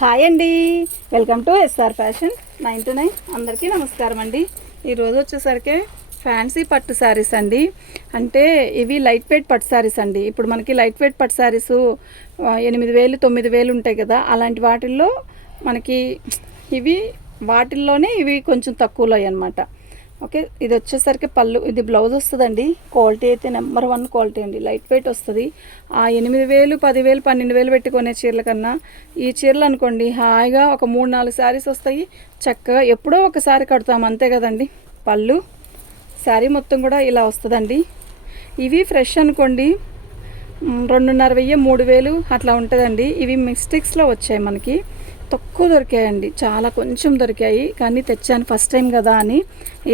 Hi అండి, welcome to SR fashion 9 to 9. అందరికీ నమస్కారం అండి. ఈరోజు వచ్చేసరికి ఫ్యాన్సీ పట్టు శారీస్ అండి. అంటే ఇవి లైట్ వెయిట్ పట్టు శారీస్ అండి. ఇప్పుడు మనకి లైట్ వెయిట్ పట్టు శారీస్ 8,000 9,000 ఉంటాయి కదా, అలాంటి వాటిల్లో మనకి వాటిల్లోనే ఇవి కొంచెం తక్కువలో అన్నమాట. ఓకే, ఇది వచ్చేసరికి పళ్ళు, ఇది బ్లౌజ్ వస్తుందండి. క్వాలిటీ అయితే నెంబర్ 1 క్వాలిటీ అండి. లైట్ వెయిట్ వస్తుంది. ఆ 8,000 10,000 12,000 పెట్టుకునే చీరల కన్నా ఈ చీరలు అనుకోండి హాయిగా ఒక 3-4 శారీస్ వస్తాయి. చక్కగా ఎప్పుడో ఒకసారి కడతాం అంతే కదండి. పళ్ళు శారీ మొత్తం కూడా ఇలా వస్తుందండి. ఇవి ఫ్రెష్ అనుకోండి 2,500 3,000 అట్లా ఉంటుందండి. ఇవి మిస్టేక్స్లో వచ్చాయి, మనకి తక్కువ దొరికాయండి. చాలా కొంచెం దొరికాయి, కానీ తెచ్చాను ఫస్ట్ టైం కదా అని.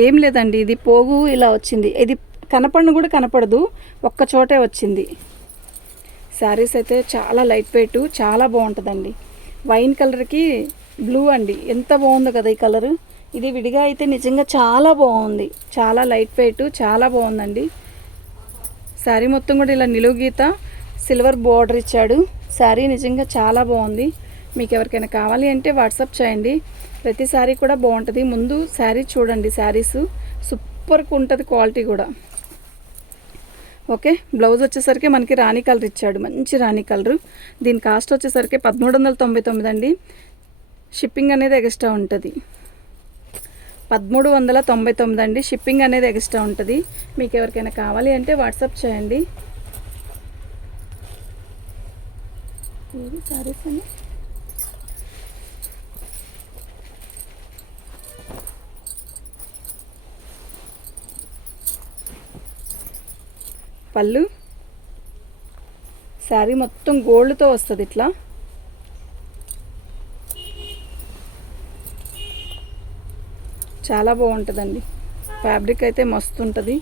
ఏం లేదండి, ఇది పోగు ఇలా వచ్చింది. ఇది కనపడను కూడా కనపడదు, ఒక్క చోటే వచ్చింది. శారీస్ అయితే చాలా లైట్ వెయిట్, చాలా బాగుంటుందండి. వైన్ కలర్కి బ్లూ అండి, ఎంత బాగుందో కదా ఈ కలరు. ఇది విడిగా అయితే నిజంగా చాలా బాగుంది. చాలా లైట్ వెయిట్, చాలా బాగుందండి. శారీ మొత్తం కూడా ఇలా నిలువు గీత సిల్వర్ బార్డర్ ఇచ్చాడు. శారీ నిజంగా చాలా బాగుంది. మీకు ఎవరికైనా కావాలి అంటే వాట్సాప్ చేయండి. ప్రతి శారీ కూడా బాగుంటుంది. ముందు శారీ చూడండి, శారీస్ సూపర్గా ఉంటుంది, క్వాలిటీ కూడా. ఓకే, బ్లౌజ్ వచ్చేసరికి మనకి రాణి కలర్ ఇచ్చాడు, మంచి రాణి కలరు. దీని కాస్ట్ వచ్చేసరికి 1,399 అండి. షిప్పింగ్ అనేది ఎక్స్ట్రా ఉంటుంది. 1,399 అండి. షిప్పింగ్ అనేది ఎక్స్ట్రా ఉంటుంది. మీకు ఎవరికైనా కావాలి అంటే వాట్సాప్ చేయండి. శారీస్ అని పళ్ళు శారీ మొత్తం గోల్డ్తో వస్తుంది. ఇట్లా చాలా బాగుంటుందండి. ఫ్యాబ్రిక్ అయితే మస్తు ఉంటుంది.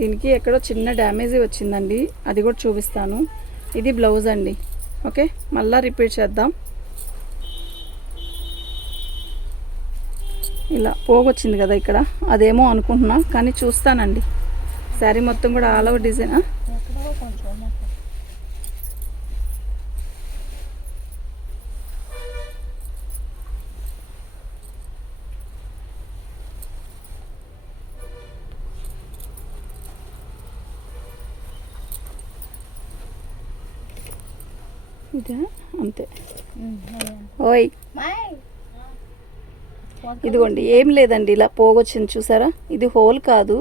దీనికి ఎక్కడో చిన్న డ్యామేజీ వచ్చిందండి, అది కూడా చూపిస్తాను. ఇది బ్లౌజ్ అండి. ఓకే, మళ్ళీ రిపీట్ చేద్దాం. ఇలా పోగొచ్చింది కదా ఇక్కడ, అదేమో అనుకుంటున్నా, కానీ చూస్తానండి. శారీ మొత్తం కూడా ఆల్ ఓవర్ డిజైన్. ఇదే అంతే. ఓయ్ ఇదిగోండి, ఏం లేదండి, ఇలా పోగొచ్చింది చూసారా. ఇది హోల్ కాదు.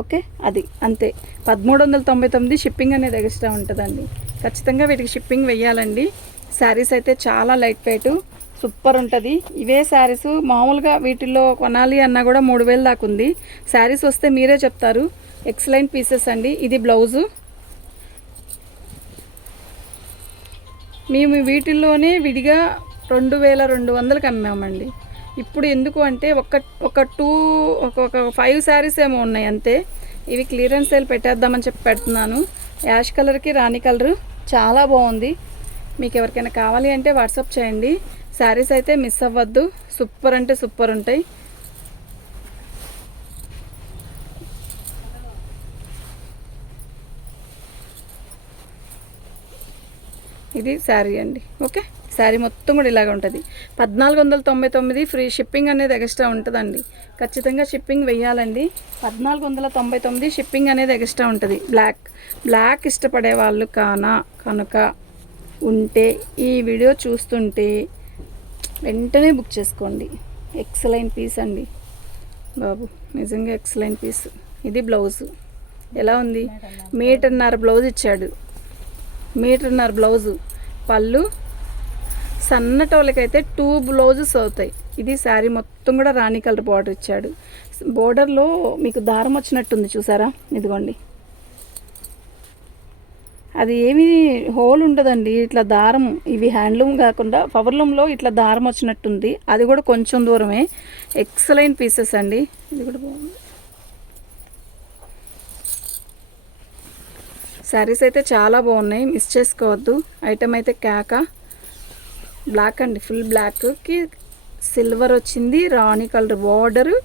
ఓకే, అది అంతే. 1,399. షిప్పింగ్ అనేది ఎక్స్ట్రా ఉంటుందండి. ఖచ్చితంగా వీటికి షిప్పింగ్ వెయ్యాలండి. శారీస్ అయితే చాలా లైట్ వెయిట్, సూపర్ ఉంటుంది. ఇవే శారీస్ మామూలుగా వీటిల్లో కొనాలి అన్నా కూడా 3,000 దాకా ఉంది. శారీస్ వస్తే మీరే చెప్తారు. ఎక్సలెంట్ పీసెస్ అండి. ఇది బ్లౌజు. మేము వీటిల్లోనే విడిగా 2,200కి అమ్మామండి. ఇప్పుడు ఎందుకు అంటే ఒక 5 శారీస్ ఏమో ఉన్నాయి అంతే. ఇవి క్లియరెన్స్ సేల్ పెట్టేద్దామని చెప్పి పెడుతున్నాను. యాష్ కలర్కి రాణి కలరు చాలా బాగుంది. మీకు ఎవరికైనా కావాలి అంటే వాట్సాప్ చేయండి. శారీస్ అయితే మిస్ అవ్వద్దు, సూపర్ అంటే సూపర్ ఉంటాయి. ఇది శారీ అండి. ఓకే, శారీ మొత్తం కూడా ఇలాగ ఉంటుంది. 1,499. ఫ్రీ షిప్పింగ్ అనేది ఎక్స్ట్రా ఉంటుందండి. ఖచ్చితంగా షిప్పింగ్ వెయ్యాలండి. 1,499 షిప్పింగ్ అనేది ఎక్స్ట్రా ఉంటుంది. బ్లాక్ ఇష్టపడే వాళ్ళు కనుక ఉంటే ఈ వీడియో చూస్తుంటే వెంటనే బుక్ చేసుకోండి. ఎక్సలెంట్ పీస్ అండి బాబు, నిజంగా ఎక్సలెంట్ పీస్. ఇది బ్లౌజు ఎలా ఉంది, 1.5 మీటర్ బ్లౌజ్ ఇచ్చాడు. 1.5 మీటర్ బ్లౌజు. పళ్ళు సన్నటోళ్ళకైతే 2 బ్లౌజెస్ అవుతాయి. ఇది శారీ మొత్తం కూడా రాణి కలర్ బార్డర్ ఇచ్చాడు. బోర్డర్లో మీకు దారం వచ్చినట్టుంది చూసారా, ఇదిగోండి. అది ఏమీ హోల్ ఉండదండి, ఇట్లా దారం. ఇవి హ్యాండ్లూమ్ కాకుండా పవర్లూమ్లో ఇట్లా దారం వచ్చినట్టుంది. అది కూడా కొంచెం దూరమే. ఎక్సలెంట్ పీసెస్ అండి. ఇది కూడా బాగుంది. శారీస్ అయితే చాలా బాగున్నాయి, మిస్ చేసుకోవద్దు. ఐటమ్ అయితే బ్లాక్ అండి, ఫుల్ బ్లాక్కి సిల్వర్ వచ్చింది, రాణి కలర్ బార్డరు,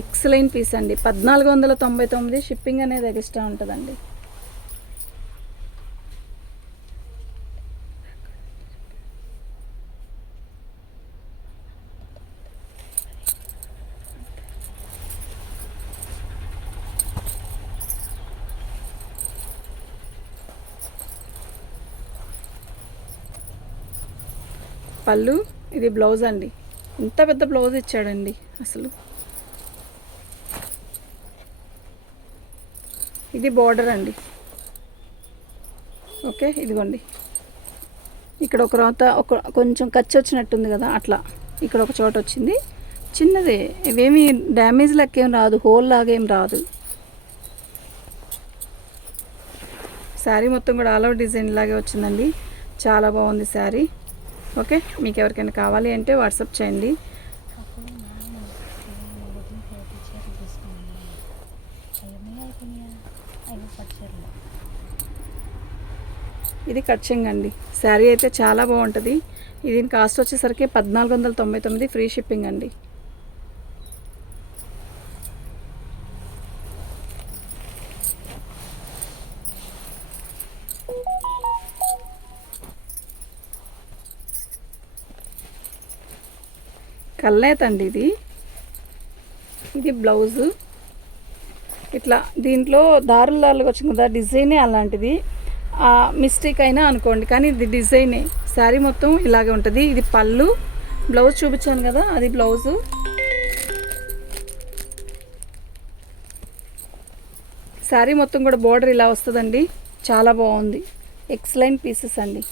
ఎక్సలెంట్ పీస్ అండి. 1499 షిప్పింగ్ అనేది ఎక్స్ట్రా ఉంటుందండి. పళ్ళు, ఇది బ్లౌజ్ అండి. ఇంత పెద్ద బ్లౌజ్ ఇచ్చాడండి అసలు. ఇది బార్డర్ అండి. ఓకే, ఇదిగోండి. ఇక్కడ ఒక రాత కొంచెం ఖర్చు వచ్చినట్టుంది కదా, అట్లా ఇక్కడ ఒక చోట వచ్చింది చిన్నదే. ఇవేమి డ్యామేజ్ లెక్కేం రాదు, హోల్ లాగేం రాదు. శారీ మొత్తం కూడా ఆల్ ఓవర్ డిజైన్ లాగే వచ్చిందండి. చాలా బాగుంది శారీ. ఓకే, మీకు ఎవరికైనా కావాలి అంటే వాట్సాప్ చేయండి. ఇది కట్చింగ్ అండి. శారీ అయితే చాలా బాగుంటుంది. దీని కాస్ట్ వచ్చేసరికి 1499 ఫ్రీ షిప్పింగ్ అండి. కల్నేత్ అండి ఇది బ్లౌజు. ఇట్లా దీంట్లో దారులు వచ్చింది కదా, డిజైనే అలాంటిది. మిస్టేక్ అయినా అనుకోండి, కానీ ఇది డిజైనే. శారీ మొత్తం ఇలాగే ఉంటుంది. ఇది పళ్ళు, బ్లౌజ్ చూపించాను కదా, అది బ్లౌజు. శారీ మొత్తం కూడా బోర్డర్ ఇలా వస్తుందండి. చాలా బాగుంది, ఎక్సలెంట్ పీసెస్ అండి.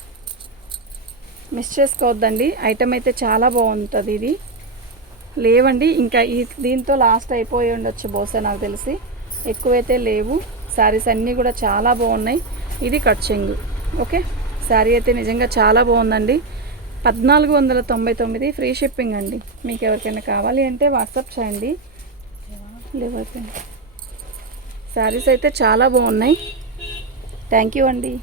మిస్ చేసుకోవద్దండి. ఐటమ్ అయితే చాలా బాగుంటుంది. ఇది లేవండి ఇంకా, దీంతో లాస్ట్ అయిపోయి ఉండొచ్చు బహుశా, నాకు తెలిసి ఎక్కువైతే లేవు. శారీస్ అన్నీ కూడా చాలా బాగున్నాయి. ఇది కట్ చెంగు. ఓకే, శారీ అయితే నిజంగా చాలా బాగుందండి. 1499 ఫ్రీ షిప్పింగ్ అండి. మీకు ఎవరికైనా కావాలి అంటే వాట్సాప్ చేయండి. లేవైపోయింది. శారీస్ అయితే చాలా బాగున్నాయి. థ్యాంక్ యూ అండి.